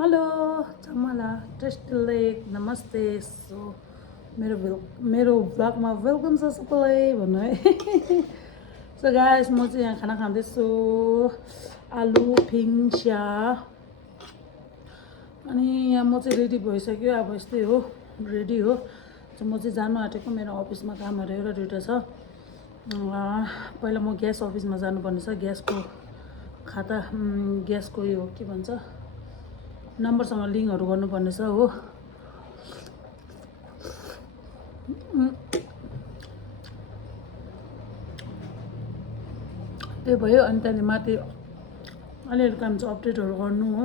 hello Chamla tasty लेक नमस्ते so मेरो भ्लगमा welcome छ सबैलाई भन्नु है सो गाइस म चाहिँ यहाँ खाना खाँदैछु आलु फिङ्सिया अनि यहाँ म चाहिँ रेडी भइसक्यो अब यस्तै हो रेडी हो सो म चाहिँ जानु आँटेको मेरो अफिसमा कामहरू एउटा दुइटा छ पहिला म ग्यास अफिसमा जानुपर्ने छ ग्यासको खाता ग्यासको यो के भन्छ नम्बरसँग लिङ्कहरू गर्नुपर्ने छ हो त्यही भयो अनि त्यहाँदेखि माथि अलिअलि काम छ अपडेटहरू गर्नु हो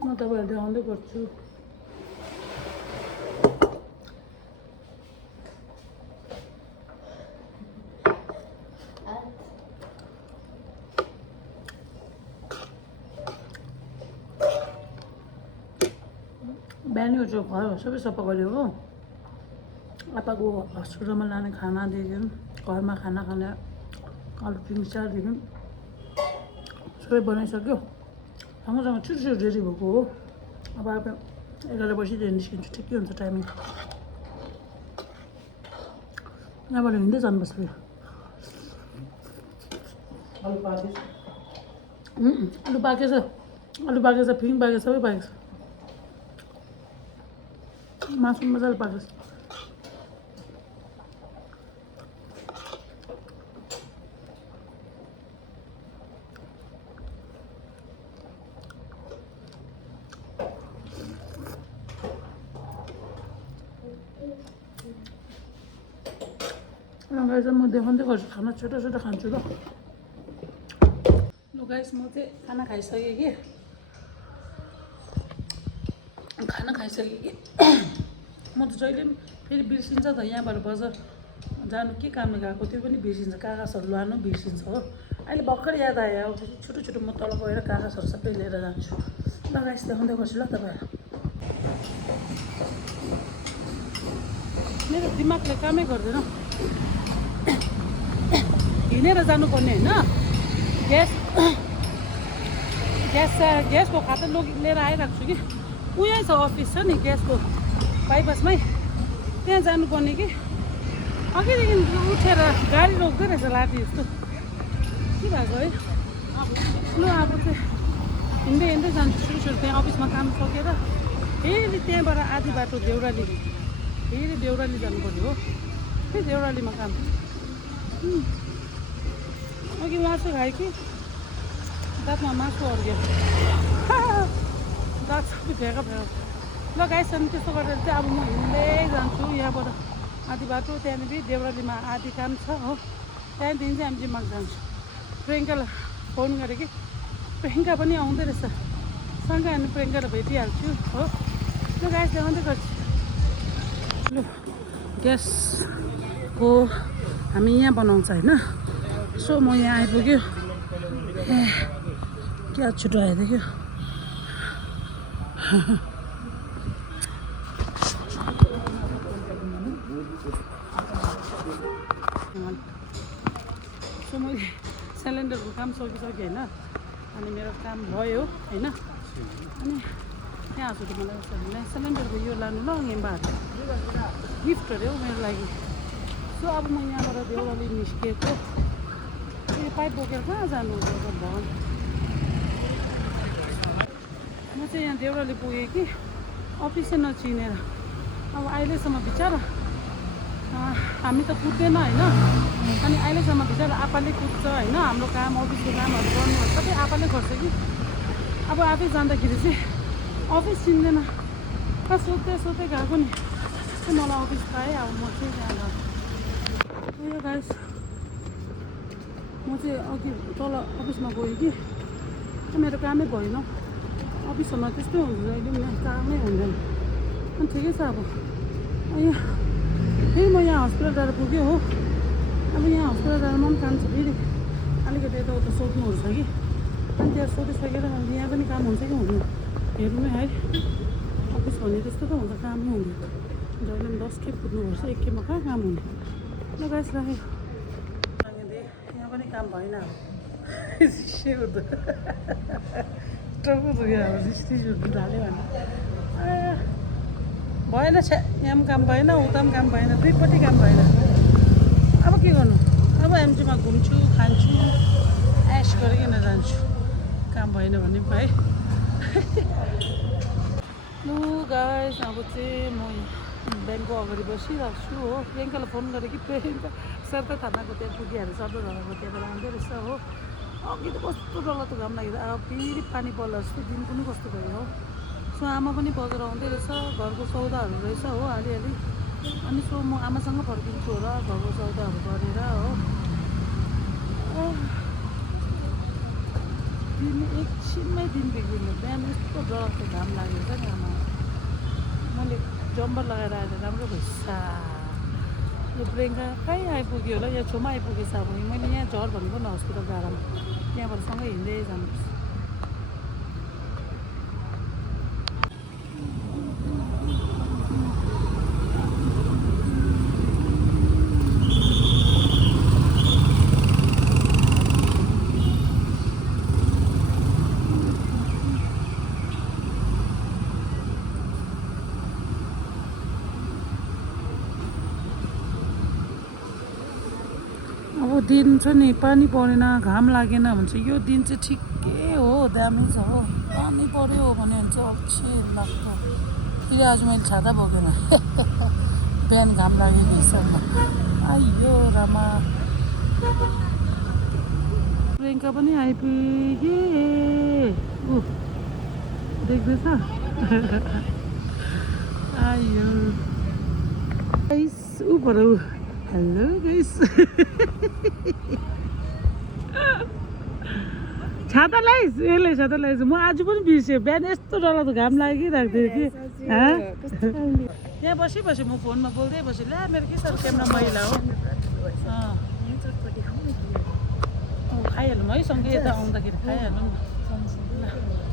म तपाईँहरू देखाउँदै गर्छु बिहानै उठ्यो घर सबै सफा गऱ्यो हो आप्पाको हस्पिटलमा लाने खानादेखि घरमा खाना खाने आलु फिङ्सियादेखि सबै बनाइसक्यो सँगसँगै छिटो रेडी भएको हो अब 11 बजीदेखि निस्किन्छु ठिकै हुन्छ टाइमिङ यहाँबाट हिँड्दै जानुपर्छ फेरि आलु पाकेछ फिङ पाकेछ सबै पाकेछ मासु मजाले पाकेछ गाइस म देखाउँदै गर्छु खाना छोटो छोटो खान्छु ल गाइस म चाहिँ खाना खाइसकेँ कि म त जहिले पनि फेरि बिर्सिन्छ त यहाँबाट बजार जानु के कामले गएको त्यो पनि बिर्सिन्छ कागजहरू लानु बिर्सिन्छ हो अहिले भर्खर याद आयो अब छोटो छोटो म तल गएर कागजहरू सबै लिएर जान्छु ल गाइस देखाउँदै गर्छु ल तपाईँहरू मेरो दिमागले कामै गर्दैन हिँडेर जानुपर्ने होइन ग्यासको खाता लिएर आइरहेको छु कि उहीँ छ अफिस छ नि ग्यासको बाइपासमै त्यहाँ जानुपर्ने कि अघिदेखि उठेर गाडी रोक्दै रहेछ लाटी जस्तो के भएको है ल अब चाहिँ हिँड्दै जान्छु सुरु त्यहाँ अफिसमा काम सकेर फेरि त्यहाँबाट आधी बाटो देउराली जानुपर्ने हो फेरि देउरालीमा काम अघि मासु खाएँ कि दाँतमा मासु अर्ग्यो दाँत सबै भेगा ल गाइस अनि त्यस्तो गरेर चाहिँ अब म हिँड्दै जान्छु यहाँबाट आधी बाटो त्यहाँनिर देउरालीमा आधी काम छ हो त्यहाँदेखि चाहिँ हामी जिम्माग जान्छु प्रियङ्कालाई फोन गरेँ कि प्रियङ्का पनि आउँदै रहेछ सँगै हामी प्रियङ्कालाई भेटिहाल्छु हो ल गाइस देखाउँदै गर्छु ल ग्यासको हामी यहाँ बनाउँछ होइन सो म यहाँ आइपुग्यो क्या छिटो आइदियो सो मैले सिलिन्डरको काम सकिसकेँ होइन अनि मेरो काम भयो होइन अनि यहाँ हजुर मलाई सिलिन्डरको यो लानु ल यहाँबाट गिफ्ट अरे हो मेरो लागि सो अब म यहाँबाट देउराली निस्किएको यो पाइप बोकेर कहाँ जानु भन म चाहिँ यहाँ देउराली पुगेँ कि अफिसै नचिनेर अब अहिलेसम्म बिचरा हामी त कुद्दैन होइन अनि अहिलेसम्म बिचरा आपाले कुद्छ होइन हाम्रो काम अफिसको कामहरू गर्नुहरू सबै आपाले गर्छ कि अब आफै जाँदाखेरि चाहिँ अफिस चिन्दैन कहाँ सोध्दै गएको नि मलाई अफिस पाएँ अब म चाहिँ जाँदा उयो गाइस म चाहिँ अघि तल अफिसमा गएँ कि मेरो कामै भएन अफिसहरूमा त्यस्तै हुन्छ जहिले पनि कामै हुँदैन अनि ठिकै छ अब यहाँ फेरि म यहाँ हस्पिटल जाँदा पुग्यो हो अब यहाँ हस्पिटल जाँदामा पनि काम छ फेरि अलिकति यताउता सोध्नुहरू छ कि अनि त्यहाँ सोधिसकेर यहाँ पनि काम हुन्छ कि हुँदैन हेर्नु नै है अफिस भने त्यस्तो त हुन्छ कामै हुँदैन जहिले पनि 10 खेप कुद्नुपर्छ एक खेपमा कहाँ काम हुने ल गाइस राखेँ यहाँ पनि काम भएन रिसाउँदो टाउको दुख्यो अब रिस उठ्नु थाल्यो भने भएन छ्या यहाँ पनि काम भएन उता पनि काम भएन दुईपट्टि काम भएन अब के गर्नु अब एमजीमा घुम्छु खान्छु एस गरिकन जान्छु काम भएन भने है लु गाइस अब चाहिँ म ब्याङ्कको अगाडि बसिरहेको छु हो प्रियङ्कालाई फोन गरेँ कि प्रियङ्का सरदा थानाको त्यहाँ पुगिहाल्यो सरदा थानाको त्यहाँबाट आउँदै रहेछ हो अघि त कस्तो डरलाग्दो घाम लागेर अब फेरि पानी पर्ला जस्तो दिन पनि कस्तो भयो हो सो आमा पनि बजार आउँदै रहेछ घरको सौदाहरू रहेछ हो अलिअलि अनि सो म आमासँग फर्किन्छु होला घरको सौदाहरू गरेर हो दिन एकछिनमै दिन बिग्रिनु बिहान यस्तो डरलाग्दो घाम लागेको छ नि आमा मैले जम्बर लगाएर आएर राम्रो भइस यो प्रियङ्का कहीँ आइपुग्यो होला यहाँ छेउमा आइपुगेछ भने मैले यहाँ झर भनेको न हस्पिटल जाँदा त्यहाँबाट सँगै हिँड्दै जानुपर्छ अब दिन छ नि पानी परेन घाम लागेन भने चाहिँ यो दिन चाहिँ ठिकै हो दामी छ हो पानी पऱ्यो भने चाहिँ अल्छी लाग्छ फेरि आज मैले छाता बोकेन बिहान घाम लागेको हिसाबमा आइयो रामा प्रियङ्का पनि आइपुगे ऊ देख्दैछ आइयो गाइस ऊ पर ऊ हेलो गाइस छाता लाइस यसले छाता लाइस म आज पनि बिर्सेँ बिहान यस्तो डरलाग्दो घाम लागिरहेको थियो कि यहाँ बसी म फोनमा बोल्दै बसेँ ल्या मेरो के साह्रो क्यामेरा मैला हो खाइहालौँ है सँगै यता आउँदाखेरि खाइहालौँ न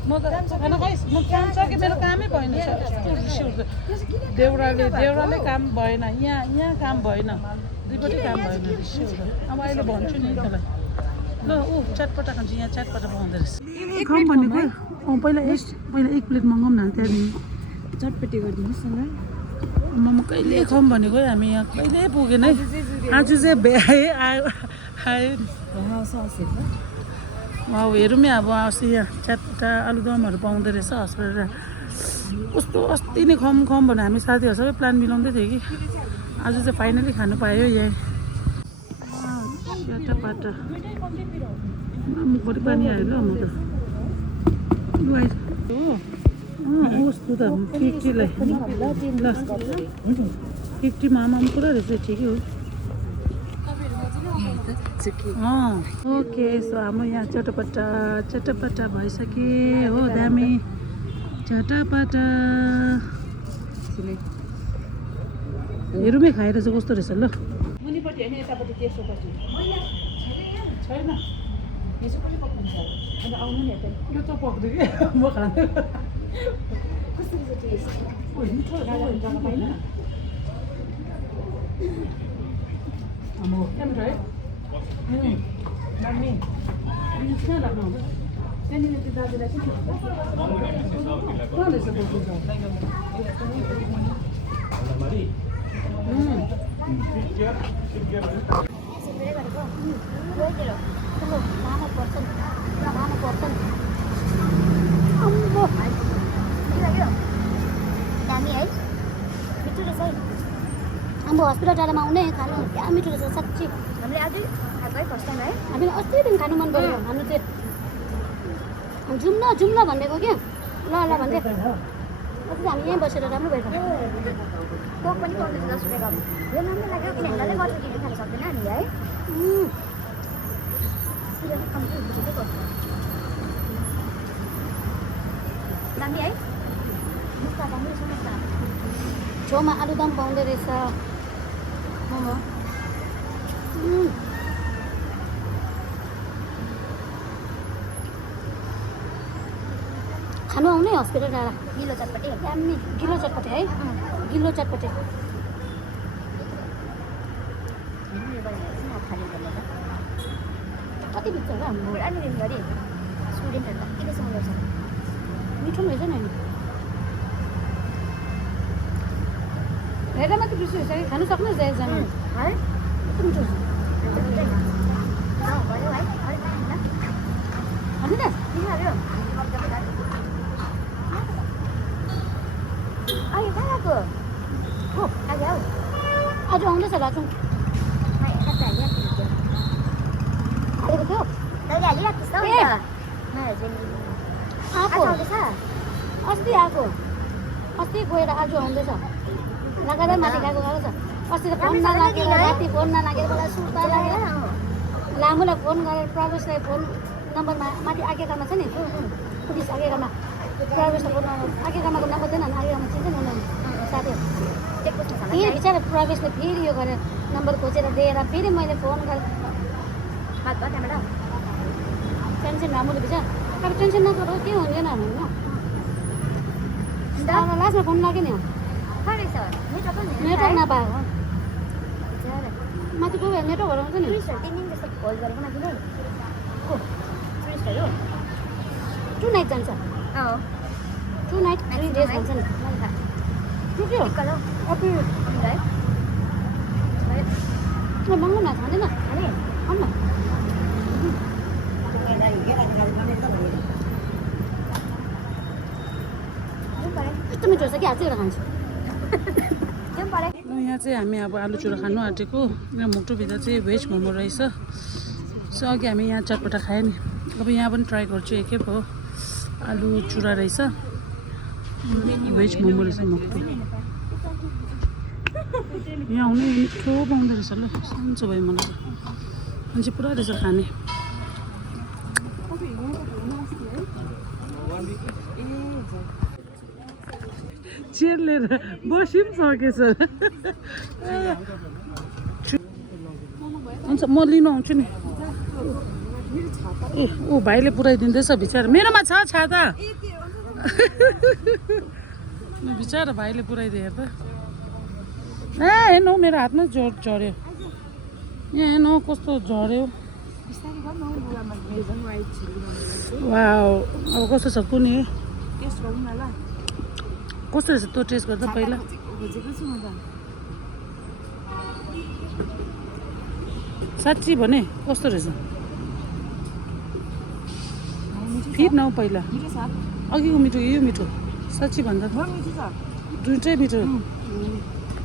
म त खाना खाइस् म काम सकेँ मेरो कामै भएन यस्तो रिस उठ्दो देउराले काम भएन यहाँ काम भएन दुईपट्टि काम भएन रिस उठ्दो अब अहिले भन्छु नि तँलाई ल ऊ चाटपटा खान्छु यहाँ चाटपटा पाउँदो रहेछ खाऊँ भनेको पहिला एक प्लेट मगाउँ न त्यहाँदेखि चटपटी गरिदिनुहोस् न मोमो कहिले खाऊँ भनेको हामी यहाँ कहिले पुगेन है आज चाहिँ भ्याए आयो हेरौँ है अब अस्ति यहाँ चाटपटा आलुदमहरू पाउँदो रहेछ हस्पिटल कस्तो अस्ति नै खाऊँ भने हामी साथीहरू सबै प्लान मिलाउँदै थियो कि आज चाहिँ फाइनली खानु पायो यहाँ चाटापाटा मुखबाट पानी आयो ल म त कस्तो त 50लाई ल 50मा आमा पनि पुरा रहेछ ठिकै हो ओके सो हाम्रो यहाँ चटापटा भइसके हो दामी चटापटा हेरौँ है खाएर चाहिँ कस्तो रहेछ ल मुनिपट्टि होइन यतापट्टि तेस्रोपट्टि छैन आउनु नि यो त पक्दै कि म खाँदै त्यहाँनिर त्यो दाजुलाई दामी है मिठो रहेछ है हाम्रो हस्पिटल डाँडामा आउने खानु क्या मिठो रहेछ साँच्ची हामीले आज खाएको है फर्स्ट टाइम है हामीले अस्तिदेखि खानु मन पऱ्यो हाम्रो चाहिँ जाउँ न भनिदिएको क्या ल भन्दै अस्ति हामी यहीँ बसेर राम्रो भएको कोक पनि पाउँदैछ 10 रुपियाँ यो राम्रो लाग्यो किन डल्लै गर्छ कि खान सक्दैन हामी है दामी है छेउमा आलुदम पाउँदो रहेछ मोमो खानु आउने हस्पिटल डाँडा गिलो चटपटे दामी गिलो चटपटे है गिलो चटपटे कति बित्छ होला हाम्रो एडमिसन गरी स्टुडेन्टहरु कति बेसम्म गर्छ मिठो रहेछ नि हेर्दा मात्रै बिर्सियो सरी खानु सक्नुहुन्छ एकजना है कति मिठो छ आज आउँदैछ लाग्छौँ अस्ति आएको अस्ति गएर आज आउँदैछ लगातार माथि गएको छ अस्ति त फोन नलागेर राति फोन नलागेर मलाई सुर्ता लागेर लामुलाई फोन गरेर प्रवेशलाई फोन नम्बरमा माथि आगेकामा छ नि पुलिस आगेकामा प्रवेशलाई फोन आगेकामाको नम्बर दिएन आगेकामा चिन्दैन उनीहरू साथीहरू फेरि बिचरा प्रवेशले फेरि यो गरेर नम्बर खोजेर दिएर फेरि मैले फोन गरेर बात भयो त्यहाँबाट टेन्सन रामुले बिचरा अब टेन्सन नगर के हुँदैन होइन लास्टमा फोन लाग्यो नि नेटवर्क नपाएको माथि कोही बेला नेटवर्कहरू आउँछ नि टु नाइट जान्छ टु नाइट 3 डेज भन्छ नि टुक्यो महँगो न खाँदैन आउनु यस्तो मिठो छ कि आज एउटा खान्छु यहाँ चाहिँ हामी अब आलु चुरा खानु आँटेको यहाँ मुक्टुभित्र चाहिँ भेज मोमो रहेछ सो अघि हामी यहाँ चटपटा खायो नि अब यहाँ पनि ट्राई गर्छु एकखेप हो आलु चुरा रहेछ भेज मोमो रहेछ मुक्टु यहाँ आउनु मिठो पाउँदो रहेछ ल सन्चो भयो मलाई मान्छे पुरा रहेछ खाने चेयर लिएर बसी पनि सकेछ हुन्छ म लिनु आउँछु नि ए ऊ भाइले पुऱ्याइदिँदैछ बिचरा मेरोमा छ छाता बिचरा भाइले पुऱ्याइदियो हेर त ए हेर्नु मेरो हातमा झऱ्यो यहाँ हेर्नु कस्तो झऱ्यो वाउ अब कस्तो छ कुनी कस्तो रहेछ तँ टेस्ट गर्दा पहिला साँच्ची भने कस्तो रहेछ फिर न पहिला अघिको मिठो यो मिठो साँच्ची भन्दा दुइटै मिठो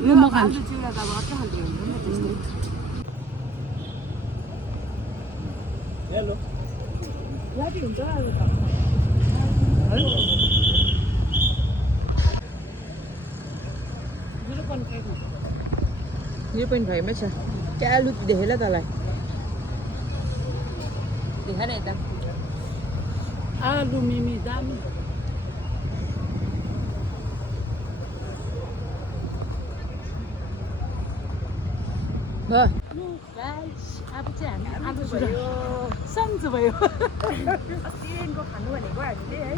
यो म खान्छु यो पनि भएमै छ क्या आलु देखेला तँलाई देखा न यता आलु मिमी दामी अब चाहिँ हामी आलु चुरा सन्चो भयो खानु भनेको हामीले है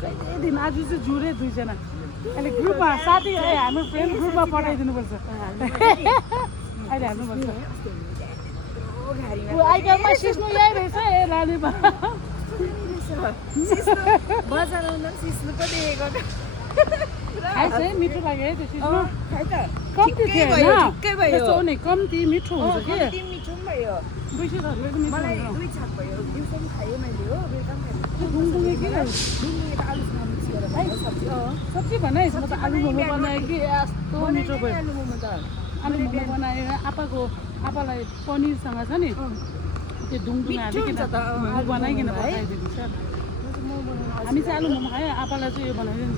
कहिले दिन आज चाहिँ जुरे दुईजना अहिले ग्रुपमा साथी हाम्रो फ्रेन्ड ग्रुपमा पठाइदिनुपर्छ अहिले हाल्नुपर्छ आइकालमा सिस्नु यही रहेछ ए लालीमा बजार आउँदा सिस्नु पो देखेको खाइस है मिठो लाग्यो है त्यो सिस्नु कम्ती थियो होइन यस्तो नि कम्ती मिठो हुन्छ कि मिठो पनि भयो दुई छाकले पनि मलाई 2 छाक भयो दिउँसो पनि खायो मैले हो बेलुका पनि खायो डुङडुङे के डुङडुङे त आलुसँग मिक्स गरेर बनायो सब्जी सब्जी भने म त आलु मोमो बनाएँ कि यस्तो मिठो भयो आलु मोमो त आलु मोमो बनाएर आपालाई पनिरसँग छ नि त्यो डुङडुङ हालिकन मोमो बनाइकन पठाइदिनु सर हामी चाहिँ आलु मोमो खायो आपालाई चाहिँ यो बनाइदिनु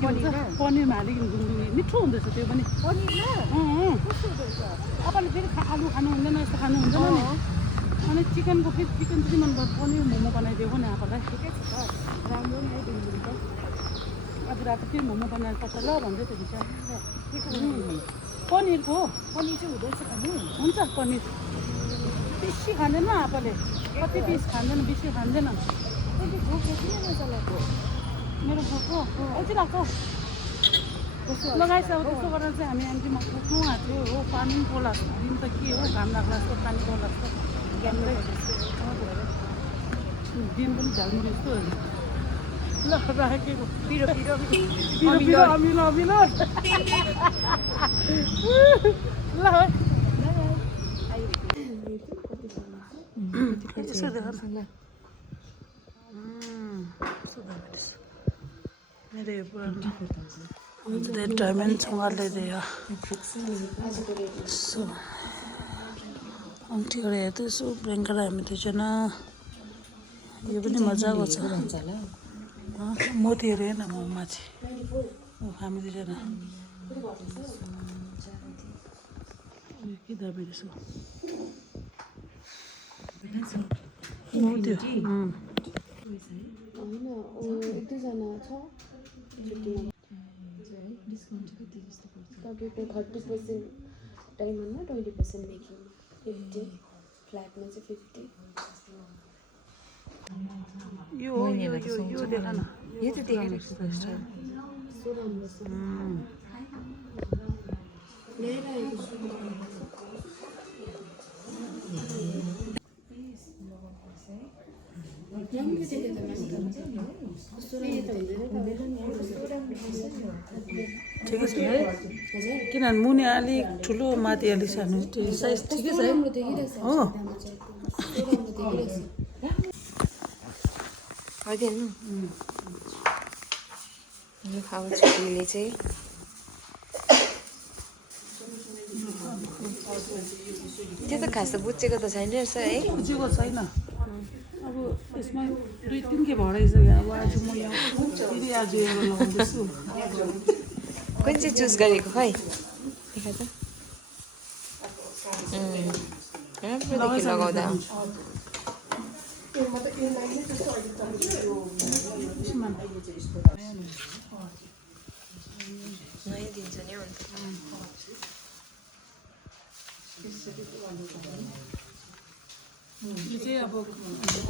के भन्छ पनिरमा हालिकन डुङडुङ मिठो हुँदैछ त्यो पनि आपाले फेरि आलु खानु हुँदैन यस्तो खानु हुँदैन नि अनि चिकनको फेरि चिकन चाहिँ मन पर्छ पनिर मोमो बनाइदिएको नि आपालाई ठिकै छ त राम्रो नि है डुङडुङ त आज राति फेरि मोमो बनाएर पर्छ ल भन्दै थियो विचार पनिरको पनिर चाहिँ हुँदो रहेछ खानु हुन्छ पनिर बेसी खाँदैन आपाले कति पिस खाँदैन बेसी खाँदैन मेरो घरको यति लाग्छ लगाइछ अब त्यस्तो गरेर चाहिँ हामी आन्टीमा पुग्नु आएको थियो हो पानी पनि पोला दिन त के हो घाम लाग्ला जस्तो पानी पोला जस्तो दिन पनि झाल्नु जस्तो ल राखेको पिरो पिरो पिरो पिरो अमिलो अमिलो ल यसो देख न मेरो यो पुरा डायमन्ड सँगले दियो सो अन्टीहरू हेर्दैछु प्रियङ्का र हामी दुईजना यो पनि मजाको छ मोतीहरू हेर्न म माथि हामी दुईजना के दामी रहेछ मोती तपाईँको 30% डायमन्डमा 20% मेकिङ 50 फ्ल्याटमा चाहिँ 50 यो देख न यो त देखेको छु त सो राम्रो छ ल्याइरहेको छु ठिकै छ है किनभने मुनि अलिक ठुलो माथि अलिक सानो साइज ठिकै छ है हो होइन यो खावा छोरीले चाहिँ त्यो त खास त बुझेको त छैन रहेछ है बुझेको छैन अब यसमा 2-3 के भराइसक्यो अब आज म यहाँ फेरि आज एउटा लगाउँदैछु कुन चाहिँ चुज गरेको खै देखा त राम्रो देखि लगाउँदा नयाँ दिन्छ नि अन्त यो चाहिँ अब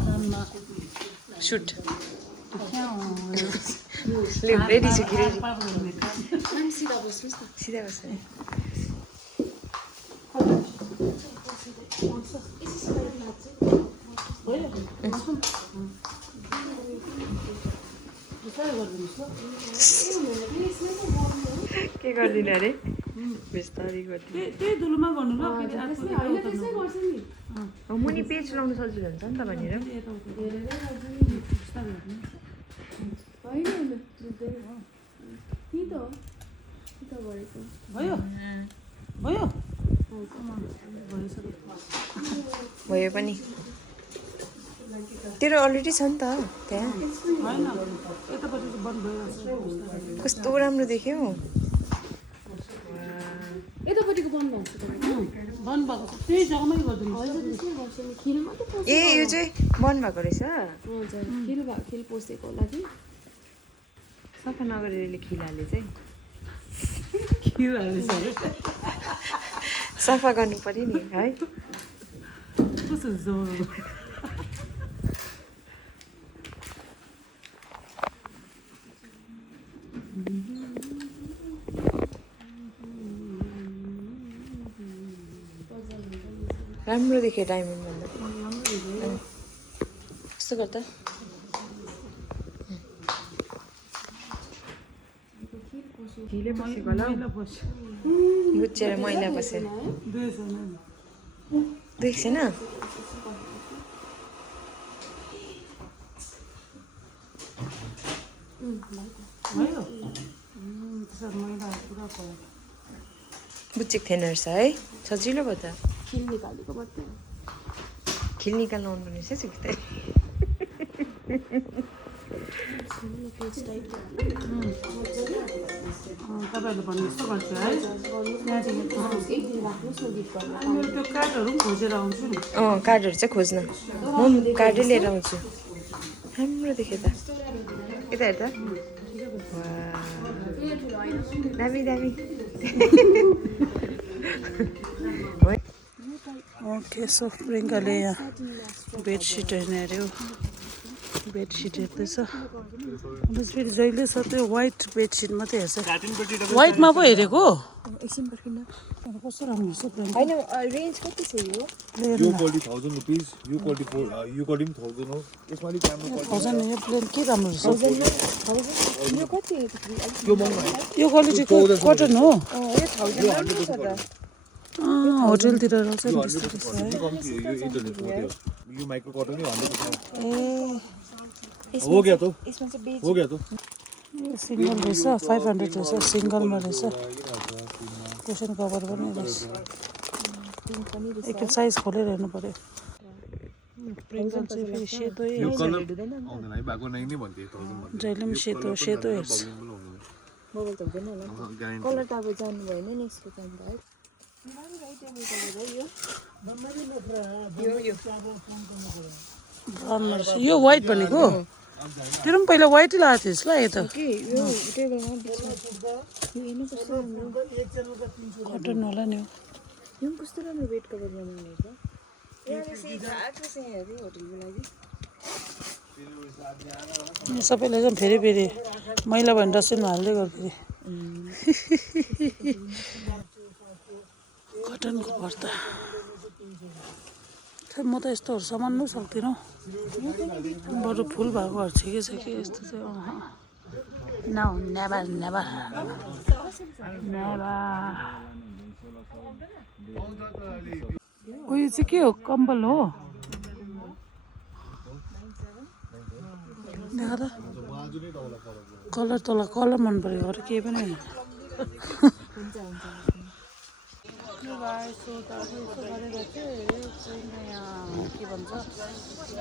कानमा सुट रेडी छु कि रेडी सिधा बस्नु के गरिदिनु अरे बिस्तारै गरिदिनु त्यही धुलोमा गर्नु ल मुनि पेज लाउनु सजिलो हुन्छ नि त भनेर भयो भयो भयो पनि तेरो अलरेडी छ नि त त्यहाँ होइन यतापट्टि चाहिँ बन्द भइरहेको कस्तो राम्रो देख्यो यतापट्टिको बन्द हुन्छ बन्द भएको छ त्यही जग्गामै गरिदिनु खिल मात्रै पस्छ ए यो चाहिँ बन्द भएको रहेछ हजुर खिल पसेको होला कि सफा नगरेर खिलाले चाहिँ सफा गर्नु पर्यो नि है कस्तो जोर राम्रो देख्यो डायमन्ड भन्दा कस्तो गर्दा खिलै बसेको होला बुझेर मैला बसेर देखेको छैन भयो मैला पुरा भयो बुझेको थिएन रहेछ है सजिलो भयो त खिल निकालेको मात्रै खिल निकाल्नु आउनु पर्ने रहेछ कि तपाईँहरूले भन्नु जस्तो गर्छु है त्यहाँदेखि एक दिन राख्नुहोस् न गिफ्ट गर्नु मेरो त्यो कार्डहरू पनि खोजेर आउँछु नि कार्डहरू चाहिँ खोज्न म पनि कार्डै लिएर आउँछु राम्रो देख्यो त यता हेर त दामी दामी ओके सो प्रियङ्काले यहाँ बेडसिट हेर्ने अरे बेडसिट हेर्दैछ अन्त फेरि जहिले छ त्यो वाइट बेडसिट मात्रै हेर्छ वाइटमा पो हेरेको एकछिन पर्खिन कस्तो राम्रो छ होइन रेन्ज कति छ यो यो क्वालिटी 1000 रुपीस यो क्वालिटी यो क्वालिटी 1000 हो यसमा अलिक राम्रो क्वालिटी 1000 यो प्लेन के राम्रो छ यो कति यो महँगो यो क्वालिटीको कटन हो यो 1000 राम्रो छ त होटलतिर रहेछ नि यो त्यस्तो रहेछ है कम्ती हो यो इन्टरनेटको त्यो यो माइक्रो कटन नै 100% ए हो गया तो यसमा चाहिँ बेच हो गया तो सिङ्गल रहेछ 500 रहेछ सिङ्गलमा रहेछ कुसन कभर पनि रहेछ एक साइज खोलेर हेर्नु पर्यो प्रिन्कल चाहिँ फेरि सेतो यो कलर आउँदैन है बाको नै नै भन्थे 1000 भन्थे जहिले पनि सेतो सेतो हेर्छ बबल त हुँदैन होला ग्यारेन्टी कलर त अब जानु भएन नेक्स्ट टाइम त है ब्राउनमा रहेछ यो वाइट भनेको तेरो पनि पहिला वाइटै लगाएको थिएछ ल यता के यो टेबलमा बिचमा यो हेर्नु कस्तो राम्रो कटन होला नि यो पनि कस्तो राम्रो बेड कभर बनाउनु रहेछ होटलको लागि यो सबैलाई चाहिँ फेरि फेरि मैला भने डस्टबिनमा हाल्दै गर फेरि कटनको पर्दा म त यस्तोहरू सामान्नु सक्दिनँ बरु फुल भएकोहरू ठिकै छ कि यस्तो चाहिँ नो नेभर नेभर नेभर उयो चाहिँ के हो कम्बल हो देख त कलर तल कलर मन परेको अरू केही पनि होइन के भन्छ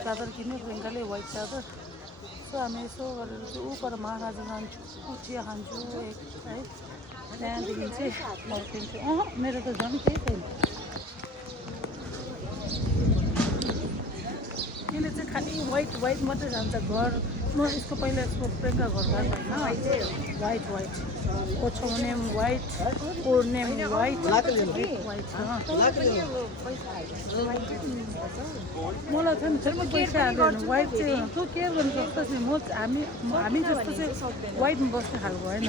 चादर किन्यो प्रियङ्काले वाइट चादर सो हामी यसो गरेर चाहिँ ऊ पर महाराजा जान्छु ऊ चिया खान्छु एक है त्यहाँदेखि चाहिँ फर्किन्छु मेरो त झन् केही छैन यसले चाहिँ खालि वाइट वाइट मात्रै जान्छ घर म यसको पहिला यसको प्रियङ्का घर गएको होइन वाइट वाइट ओछ्याउने वाइट ओढ्ने वाइट वाइट मलाई चाहिँ फेरि पैसा हाल्यो वाइट चाहिँ तँ केयर गर्नु सक्छस् नि म हामी जस्तो चाहिँ वाइटमा बस्ने खालको होइन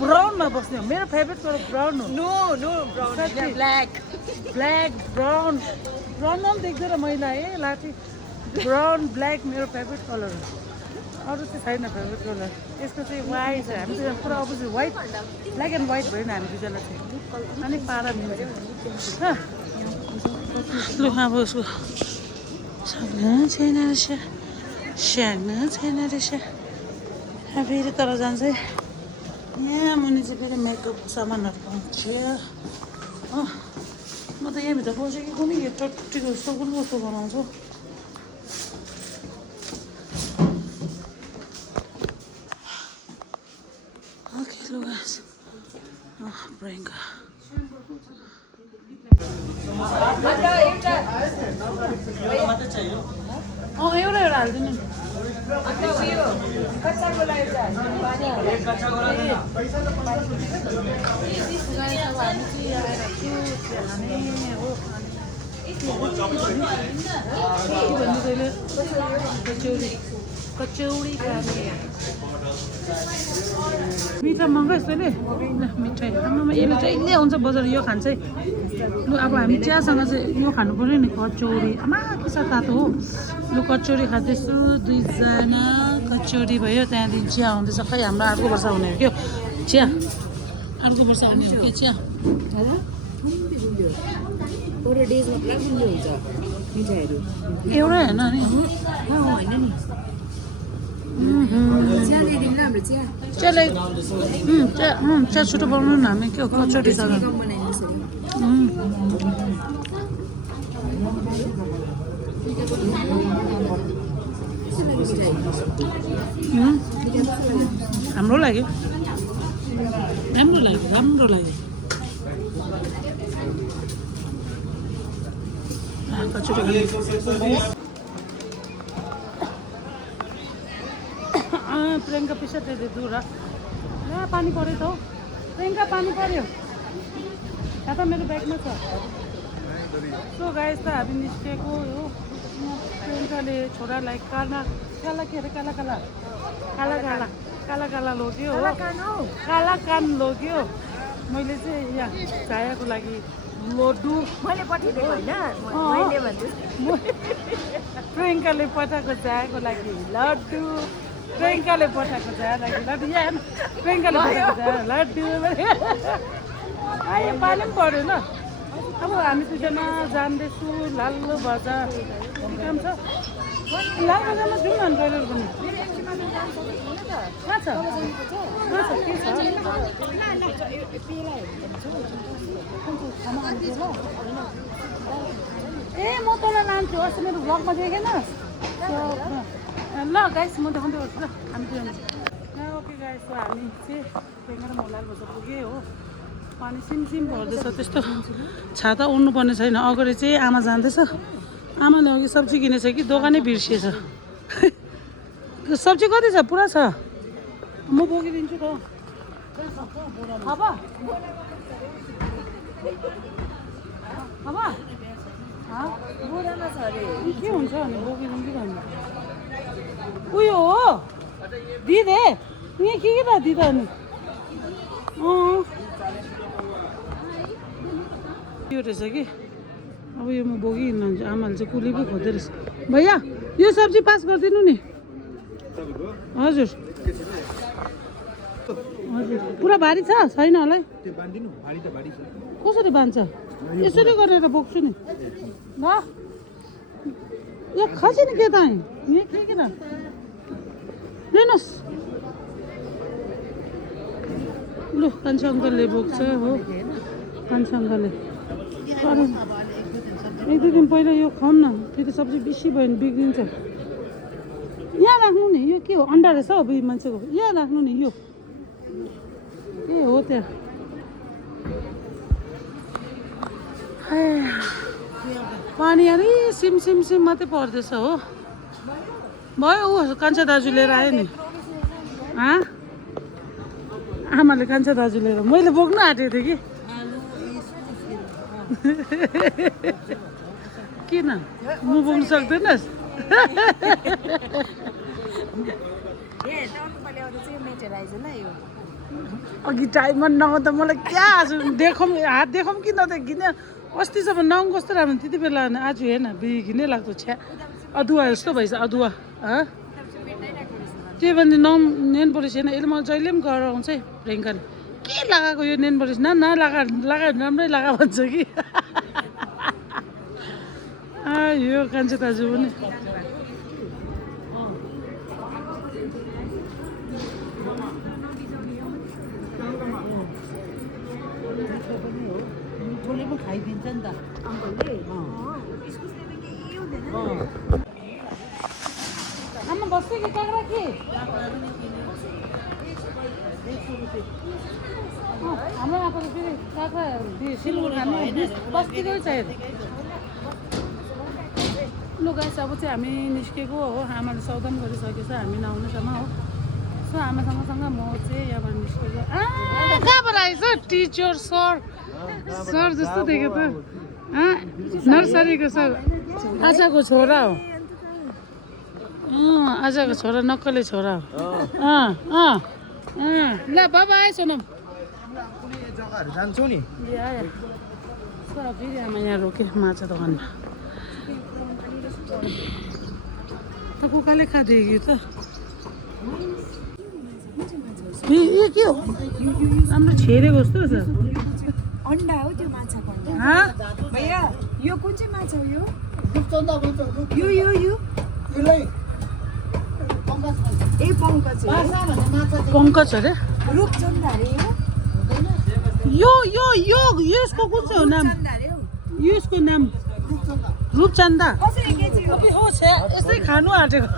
ब्राउनमा बस्ने हो मेरो फेभरेट कलर ब्राउन हो no no brown black black brown ब्राउनमा पनि देख्दैन मैला है लाठी ब्राउन ब्ल्याक मेरो फेभरेट कलर हो अरू चाहिँ छैन फेभरेट कलर यसको चाहिँ वाइट छ हामी चाहिँ पुरा opposite white black and white भयो नि हामी दुईजना चाहिँ अनि पारा मिल्छ लु अब उसको सक्नु छैन रहेछ स्याहार्नु छैन रहेछ फेरि तर जान्छ यहाँ मुनि चाहिँ फेरि मेकअप सामानहरू पाउँछ म त यहाँभित्र बसेको कुनै यो टट्टीको जस्तो कुन कस्तो बनाउँछु ओके लु गाइस प्रियङ्का एउटा एउटा हालिदिनु कचौडी मिठा महँगो यस्तो नि मिठाई आमामा यसले जहिले आउँछ बजार यो खान्छ है लु अब हामी चियासँग चाहिँ यो खानु पऱ्यो नि कचौडी आमा के छ तातो हो लु कचौडी खाँदैछु दुईजना कचौडी भयो त्यहाँदेखि चिया आउँदैछ खै हाम्रो अर्को वर्ष हुने हो क्या चिया अर्को वर्ष आउने हो क्या चिया एउटै होइन नि चियाले चिया छिटो बनाउनु न हामी के हो कचौडी छ हाम्रो लाग्यो राम्रो लाग्यो राम्रो लाग्यो कचौडी प्रियङ्का पिसा दे दूर पानी पऱ्यो त हौ प्रियङ्का पानी पऱ्यो यहाँ त मेरो ब्यागमा छ सो गाइस त हामी निस्केको हो प्रियङ्काले छोरालाई काला काला के अरे काला काला काला काला काला काला लग्यो हो काला कान लग्यो मैले चाहिँ यहाँ छायाको लागि लड्डु मैले पठाइदिएको होइन मैले भन्छु प्रियङ्काले पठाएको छायाको लागि लड्डु प्रियङ्काले पठाएको छायाको लागि लड्डु यहाँ हेर्नु प्रियङ्काले पठाएको छाया लड्डु यो पानी पनि पऱ्यो ल अब हामी दुईजना जाँदैछु लाल बजार काम छ लाल बजारमा जाउँ न टोइलेट पनि कहाँ छ कहाँ छ के छ ए म तँलाई लान्छु अस्ति मेरो भ्लगमा देखेन ल गाइस म देखाउँदै गर्छु ल हामी दुईजना ओके गाइस हामी चाहिँ प्रियङ्का र म लाल बजार पुगेँ हो पानी सिमसिम पर्दैछ त्यस्तो छाता उड्नुपर्ने छैन अगाडि चाहिँ आमा जाँदैछ आमाले अघि सब्जी किनेछ कि दोकानै बिर्सिएछ सब्जी कति छ पुरा छ म बोकिदिन्छु त अब अब बुढामा छ अरे के हुन्छ भने बोकिदिउँ कि भन्नु उयो हो दिदे यहाँ के त दिदा नि यो रहेछ कि अब यो म बोकिहिँड्नु हुन्छ आमाले चाहिँ कुली पो खोज्दो रहेछ भैया यो सब्जी पास गरिदिनु नि हजुर हजुर पुरा भारी छ छैन होला है कसरी बाँध्छ यसरी गरेर बोक्छु नि ल यो खसी नि के त यहाँ के त लिनुहोस् लु कान्छा अङ्कलले बोक्छ हो कान्छा अङ्कलले एक दुई दिन पहिला यो खाउँ न फेरि सब्जी बेसी भयो भने बिग्रिन्छ यहाँ राख्नु नि यो के हो अन्डा रहेछ हौ बुढी मान्छेको यहाँ राख्नु नि यो के हो त्यहाँ पानी अरे सिम सिम सिम मात्रै पर्दैछ हो भयो ऊ कान्छा दाजु लिएर आयो नि आमाले कान्छा दाजु लिएर मैले बोक्नु आँटेको थिएँ कि किन म बोक्नु सक्दैनस् अघि टाइममा नआउँदा मलाई क्या देखौँ हात देखौँ कि नदेखिने अस्तिसम्म नआउँ कस्तो राम्रो त्यति बेला आज हेर्न बिघिनै लाग्दो छ्या अदुवा जस्तो भएछ अदुवा त्यो भने नेन पलिस होइन यसले मलाई जहिले पनि गराउँछ है प्रियङ्काले के लगाएको यो नेन पलिस लगायो राम्रै लगा भन्छ कि यो कान्छा दाजु पनि खाइदिन्छ नि त आमा बस्दै कि काँक्रा के हाम्रो आएको त फेरि काँक्रा सिलगढी खानु बस्तीकै चाहियो लु गाइस अब चाहिँ हामी निस्केको हो आमाले सौदा पनि गरिसकेको छ हामी नआउनेसम्म हो सो आमासँगसँग म चाहिँ यहाँबाट निस्केको कहाँबाट आएछ टिचर सर जस्तो देख्यो त नर्सरीको सर आशाको छोरा हो आशाको छोरा नक्कले छोरा हो ल बाबा आएछ सोनम जान्छौ नि फेरि आमा यहाँ रोके माछा दोकानमा त कुकाले खादियो कि त यो के हो राम्रो छेरेको जस्तो छ अन्डा हो त्यो माछाको भैया यो कुन चाहिँ माछा हो यो ए पङ्कज पङ्कज अरे रूपचन्दा अरे यो यो यो यसको कुन चाहिँ हो नाम यसको नाम रूपचन्दा यसै खानु आँटेको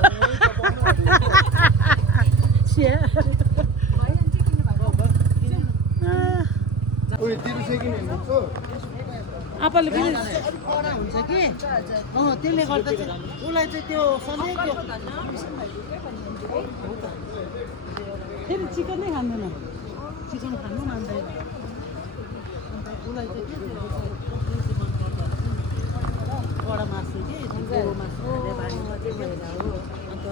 आपाले फेरि हुन्छ कि त्यसले गर्दा चाहिँ उसलाई चाहिँ त्यो सधैँ फेरि चिकन नै खाँदैन चिकन खानु मान्दैन उसलाई चाहिँ कडा मासु कि त्यो मासु खाँदै बारीमा चाहिँ गएर हो अन्त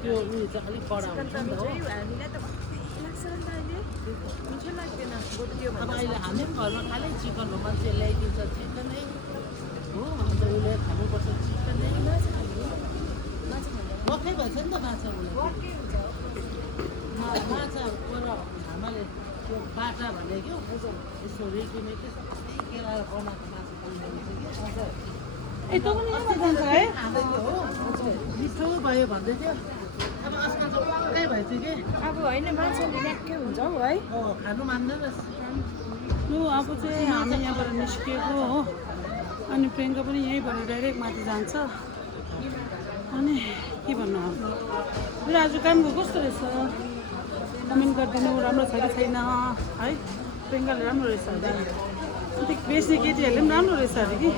त्यो उयो चाहिँ अलिक कडा हुन्छ नि त हो अब अहिले हामी पनि घरमा खालै चिकन हो मान्छे ल्याइदिन्छ चिकनै हो अन्त उसले खानुपर्छ चिकनै वकै भएछ नि त माछा उसलाई माछा पर आमाले त्यो बाटा भने क्या यसो रेडिमेड सबै केलाएर बनाएको माछा पाइन्छ कि ए तँ पनि यहीँ जान्छ है हो मिठो भयो भन्दै थियो अब आजकल त पक्कै भएछ कि अब होइन मान्छेले ल्याक्कै हुन्छ हौ है खानु मान्दैन लु अब चाहिँ हामी यहाँबाट निस्किएको हो अनि प्रियङ्का पनि यहीँबाट डाइरेक्ट माथि जान्छ अनि के भन्नु अब मेरो आज कामको कस्तो रहेछ कमेन्ट गरिदिनु राम्रो छ कि छैन है प्रियङ्काले राम्रो रहेछ अरे अन्त बेच्ने केटीहरूले पनि राम्रो रहेछ अरे कि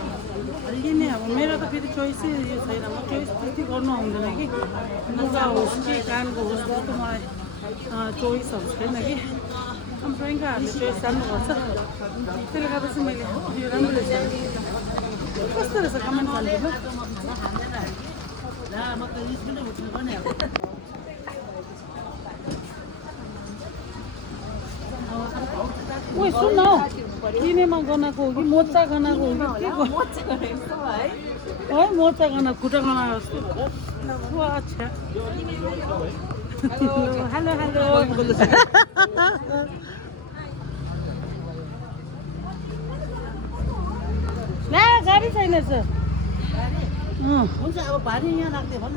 किन अब मेरो त फेरि चोइसै यो छैन म चोइस त्यति गर्नु आउँदैन कि लुगा होस् कि कानको होस् त मलाई चोइसहरू छैन कि अनि प्रियङ्काहरूले चोइस जान्नुपर्छ त्यसले गर्दा चाहिँ मैले यो राम्रो रहेछ कस्तो रहेछ कमेन्ट गर्नु ओ सुन न किनेमा गनाएको हो कि मोचा गनाएको हो कि है मोचा गना खुट्टा गनाएको जस्तो ओ अच्छा हेलो हेलो ला गाडी छैन सर हुन्छ अब भारी यहाँ राख्दै भन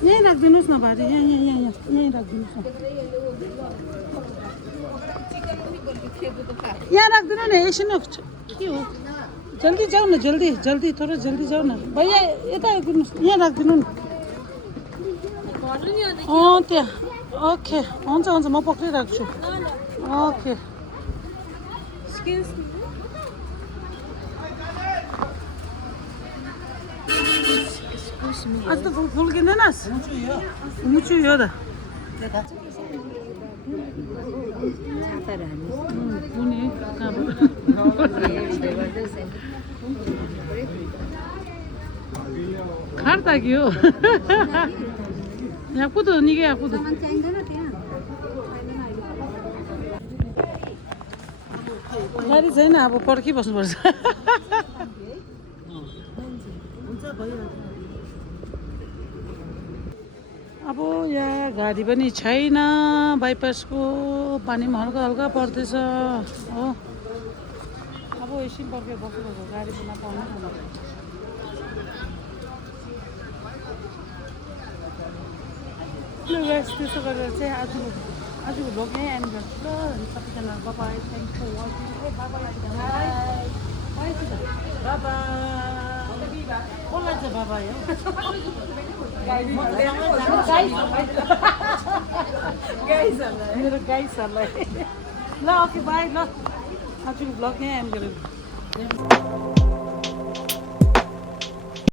यहीँ राखिदिनुहोस् न भारी यहीँ राखिदिनुहोस् न यहाँ राखिदिनु न एकछिन के हो जल्दी जाऊ न जल्दी थोरै जल्दी जाऊ न भैया यता आइदिनुहोस् यहाँ राखिदिनु न त्यहाँ ओके हुन्छ म पक्रिराख्छु ओके आज त फुल किन्दैनस् मुछु यो त खार ताक्यो यहाँ कुदो निकै यहाँ कुदो गाडी छैन अब पर्खिबस्नुपर्छ अब यहाँ गाडी पनि छैन बाइपासको पानी पनि हल्का हल्का पर्दैछ हो अब एकछिन पर्खेर बस्नुपर्छ गाडी पनि नपाउनु त्यसो गरेर चाहिँ आजको भ्लग यहीँ एन्ड गर्छु ल सबैजना बाबाई थ्याङ्क फर वाचिङ बाबालाई कसलाई चाहिँ बाबा हो मेरो गाइसहरूलाई ल ओके बाई ल आजको भ्लग यहीँ एन्ड गरेर